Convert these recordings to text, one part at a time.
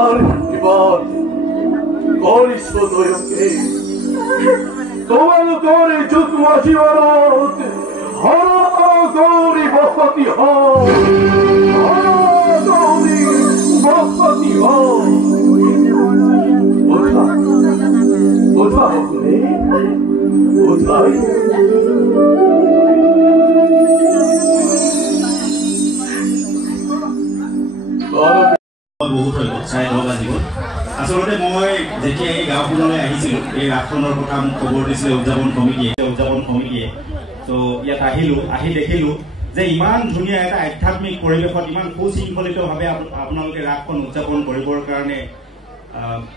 আর এবার করিস দয়কে তোমার করে যুগ্ম জীবনত হর গৌরী বসতি হরি বসতি ওঠা হলে ওঠাই বহুত হৈ গ'ল 10:30 বাজি গ'ল আচলতে মই যেতিয়া এই গাঁওখনলৈ আহিছিলোঁ এই ৰাসখনৰ কথা মোক খবৰ দিছিলে উদযাপন কমিটিয়ে তো ইয়াত আহি দেখিলোঁ যে ইমান ধুনীয়া এটা আধ্যাত্মিক পৰিৱেশত ইমান সুশৃংখলিতভাৱে আপোনালোকে ৰাসখন উদযাপন কৰিবৰ কাৰণে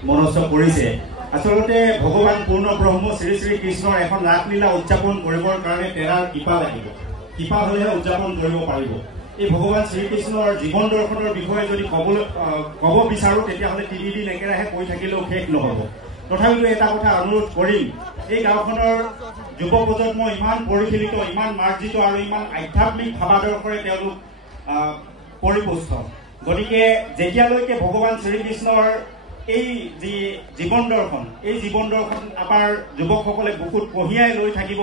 মনস্থ কৰিছে আচলতে ভগৱান পূৰ্ণ ব্ৰহ্ম শ্ৰী শ্ৰী কৃষ্ণৰ এখন ৰাসলীলা উদযাপন কৰিবৰ কাৰণে তেৰাৰ কৃপা লাগিব কৃপা হ'লেহে উদযাপন কৰিব পাৰিব এই ভগৱান শ্ৰীকৃষ্ণৰ জীৱন দৰ্শনৰ বিষয়ে যদি ক'ব বিচাৰোঁ তেতিয়াহ'লে 3 দিন একেৰাহে কৈ থাকিলেও শেষ নহ'ব তথাপিও এটা কথা অনুৰোধ কৰিম এই গাঁওখনৰ যুৱ প্ৰজন্ম ইমান পৰিশীলিত ইমান মাৰ্জিত আৰু ইমান আধ্যাত্মিক ভাৱাদৰ্শৰে তেওঁলোক পৰিপুষ্ট গতিকে যেতিয়ালৈকে ভগৱান শ্ৰীকৃষ্ণৰ এই যি জীৱন দৰ্শন আমাৰ যুৱকসকলে বুকুত কঢ়িয়াই লৈ থাকিব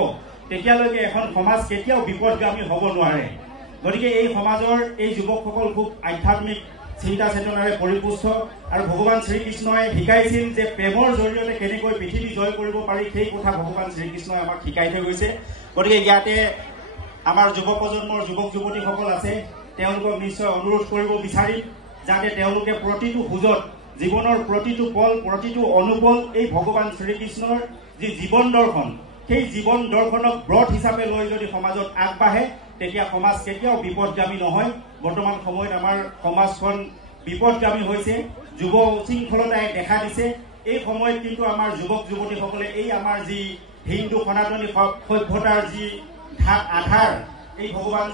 তেতিয়ালৈকে এখন সমাজ কেতিয়াও বিপদগামী হ'ব নোৱাৰে গতিকে এই সমাজৰ এই যুৱকসকল খুব আধ্যাত্মিক চিন্তা চেতনাৰে পৰিপুষ্ট আৰু ভগৱান শ্ৰীকৃষ্ণই শিকাইছিল যে প্ৰেমৰ জৰিয়তে কেনেকৈ পৃথিৱী জয় কৰিব পাৰি সেই কথা ভগৱান শ্ৰীকৃষ্ণই আমাক শিকাই থৈ গৈছে গতিকে ইয়াতে আমাৰ যুৱ প্ৰজন্মৰ যুৱক যুৱতীসকল আছে তেওঁলোকক নিশ্চয় অনুৰোধ কৰিব বিচাৰিম যাতে তেওঁলোকে প্ৰতিটো খোজত জীৱনৰ প্ৰতিটো পল প্ৰতিটো অনুপল এই ভগৱান শ্ৰীকৃষ্ণৰ যি জীৱন দৰ্শন সেই জীৱন দৰ্শনক ব্ৰত হিচাপে লৈ যদি সমাজত আগবাঢ়ে তেতিয়া সমাজ কেতিয়াও বিপদগামী নহয় বৰ্তমান সময়ত আমাৰ সমাজখন বিপদগামী হৈছে যুৱ উশৃংখলতাই দেখা দিছে এই সময়ত কিন্তু আমাৰ যুৱক যুৱতীসকলে এই আমাৰ যি হিন্দু সনাতনী সভ্যতাৰ যি আধাৰ এই ভগৱান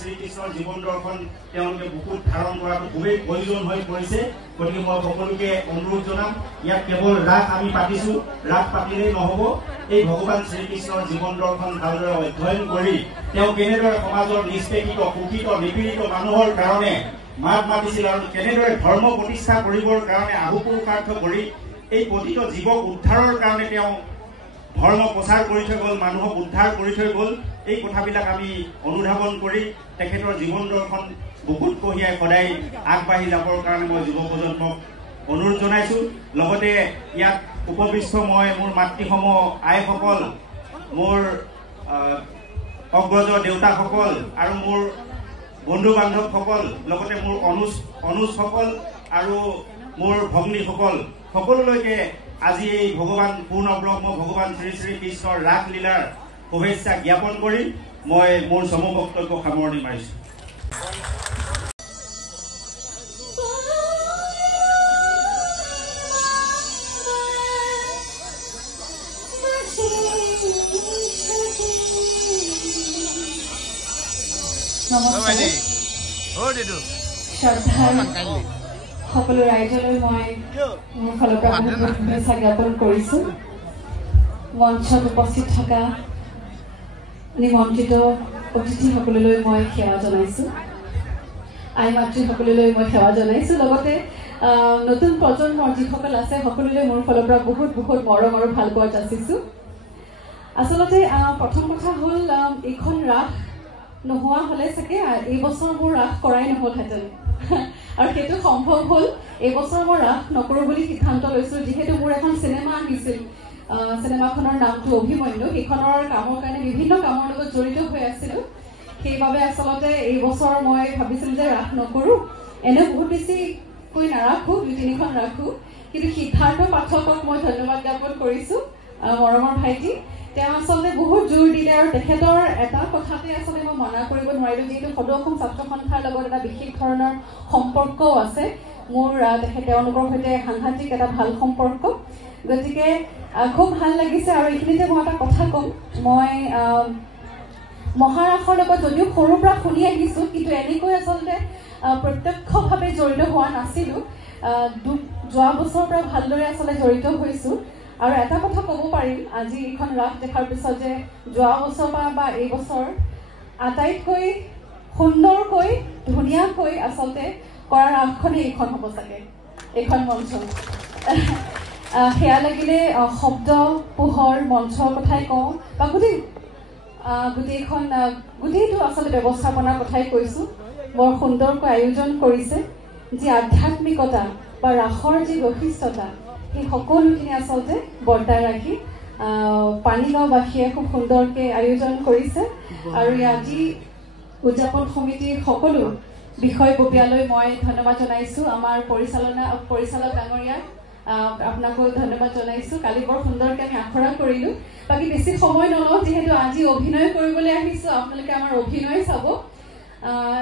শ্ৰীকৃষ্ণৰ জীৱন দৰ্শন তেওঁলোকে বুকুত ধাৰণ কৰাটো খুবেই প্ৰয়োজন হৈ পৰিছে গতিকে মই সকলোকে অনুৰোধ জনাম ইয়াত কেৱল ৰাস আমি পাতিছোঁ ৰাস পাতিলেই নহ'ব এই ভগৱান শ্ৰীকৃষ্ণৰ জীৱন দৰ্শন ভালদৰে অধ্যয়ন কৰি তেওঁ কেনেদৰে সমাজৰ নিষ্পেষিত শোষিত নিপীড়িত মানুহৰ কাৰণে মাত মাতিছিল আৰু কেনেদৰে ধৰ্ম প্ৰতিষ্ঠা কৰিবৰ কাৰণে আহুপুৰুষাৰ্থ কৰি এই প্ৰতিটো জীৱক উদ্ধাৰৰ কাৰণে তেওঁ ধৰ্ম প্ৰচাৰ কৰি থৈ গ'ল মানুহক উদ্ধাৰ কৰি থৈ গ'ল এই কথাবিলাক আমি অনুধাৱন কৰি তেখেতৰ জীৱন দৰ্শন বুকুত কঢ়িয়াই সদায় আগবাঢ়ি যাবৰ কাৰণে মই যুৱ প্ৰজন্মক অনুৰোধ জনাইছোঁ লগতে ইয়াত উপবিষ্ট মই মোৰ মাতৃসমূহ আইসকল মোৰ অগ্ৰজ দেউতাসকল আৰু মোৰ বন্ধু বান্ধৱসকল লগতে মোৰ অনুজসকল আৰু মোৰ ভগ্নীসকল সকলোলৈকে আজি এই ভগৱান পূৰ্ণ ব্ৰহ্ম ভগৱান শ্ৰী শ্ৰী কৃষ্ণৰ ৰাসলীলাৰ শুভেচ্ছা জ্ঞাপন কৰি মই মোৰ চমু বক্তব্য সামৰণি মাৰিছোঁ সকলো ৰাইজলৈ মই মোৰ ফালৰ পৰা শুভেচ্ছা জ্ঞাপন কৰিছোঁ মঞ্চত উপস্থিত থকা নিমন্ত্ৰিত অতিথিসকললৈ মই সেৱা জনাইছোঁ আই মাতৃসকললৈ মই সেৱা জনাইছোঁ লগতে নতুন প্ৰজন্মৰ যিসকল আছে সকলোলৈ মোৰ ফালৰ পৰা বহুত মৰম আৰু ভাল পোৱা যাচিছোঁ আচলতে প্ৰথম কথা হ'ল এইখন ৰাস নোহোৱা হ'লে চাগে এই বছৰ মোৰ ৰাস কৰাই নহ'লহেঁতেন আৰু সেইটো সম্ভৱ হ'ল এই বছৰ মই ৰাস নকৰোঁ বুলি সিদ্ধান্ত লৈছোঁ যিহেতু মোৰ এখন চিনেমা আহিছিল চিনেমাখনৰ নামটো অভিমন্যু সেইখনৰ কামৰ কাৰণে বিভিন্ন কামৰ লগত জড়িত হৈ আছিলোঁ সেইবাবে আচলতে এই বছৰ মই ভাবিছিলোঁ যে ৰাস নকৰোঁ এনে বহুত বেছিকৈ নাৰাখোঁ 2-3খন ৰাখোঁ কিন্তু সিদ্ধাৰ্থ পাঠকক মই ধন্যবাদ জ্ঞাপন কৰিছোঁ মৰমৰ ভাইটি তেওঁ আচলতে বহুত জোৰ দিলে আৰু তেখেতৰ এটা কথাতে আচলতে মই মনা কৰিব নোৱাৰিলোঁ যিহেতু সদৌ অসম ছাত্ৰ সন্থাৰ লগত এটা বিশেষ ধৰণৰ সম্পৰ্কও আছে মোৰ তেওঁলোকৰ সৈতে সাংঘাতিক এটা ভাল সম্পৰ্ক গতিকে খুব ভাল লাগিছে আৰু এইখিনিতে মই এটা কথা ক'ম মই মহাৰাসৰ লগত যদিও সৰুৰ পৰা শুনি আহিছোঁ কিন্তু এনেকৈ আচলতে প্ৰত্যক্ষভাৱে জড়িত হোৱা নাছিলোঁ যোৱা বছৰৰ পৰা ভালদৰে আচলতে জড়িত হৈছোঁ আৰু এটা কথা ক'ব পাৰিম আজি এইখন ৰাস দেখাৰ পিছত যে যোৱা বছৰ বা এই বছৰ আটাইতকৈ সুন্দৰকৈ ধুনীয়াকৈ আচলতে কৰা ৰাসখনেই এইখন হ'ব চাগে, এইখন মঞ্চ। সেয়া লাগিলে শব্দ পোহৰ মঞ্চৰ কথাই কওঁ বা গোটেইটো আচলতে ব্যৱস্থাপনাৰ কথাই কৈছোঁ। বৰ সুন্দৰকৈ আয়োজন কৰিছে, যি আধ্যাত্মিকতা বা ৰাসৰ যি বৈশিষ্ট্যতা সেই সকলোখিনি আচলতে বৰ্তাই ৰাখি পানীগাঁওবাসীয়ে খুব সুন্দৰকৈ আয়োজন কৰিছে। আৰু আজি উদযাপন সমিতিৰ সকলো বিষয়ববীয়ালৈ মই ধন্যবাদ জনাইছোঁ। আমাৰ পৰিচালক ডাঙৰীয়াক আপোনাকো ধন্যবাদ জনাইছোঁ। কালি বৰ সুন্দৰকৈ আমি আখৰা কৰিলোঁ। বাকী বেছি সময় নলওঁ, যিহেতু আজি অভিনয় কৰিবলৈ আহিছোঁ, আপোনালোকে আমাৰ অভিনয় চাব।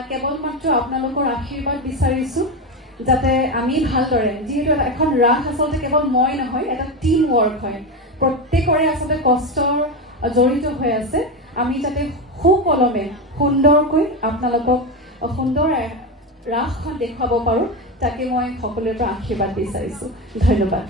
কেৱল মাত্ৰ আপোনালোকৰ আশীৰ্বাদ বিচাৰিছোঁ যাতে আমি ভালদৰে, যিহেতু এখন ৰাস আচলতে কেৱল মই নহয়, এটা টিম ৱৰ্ক হয়, প্ৰত্যেকৰে আচলতে কষ্ট জড়িত হৈ আছে। আমি যাতে সুকলমে সুন্দৰকৈ আপোনালোকক সুন্দৰ ৰাসখন দেখুৱাব পাৰোঁ, তাকে মই সকলোৰে পৰা আশীৰ্বাদ বিচাৰিছোঁ। ধন্যবাদ।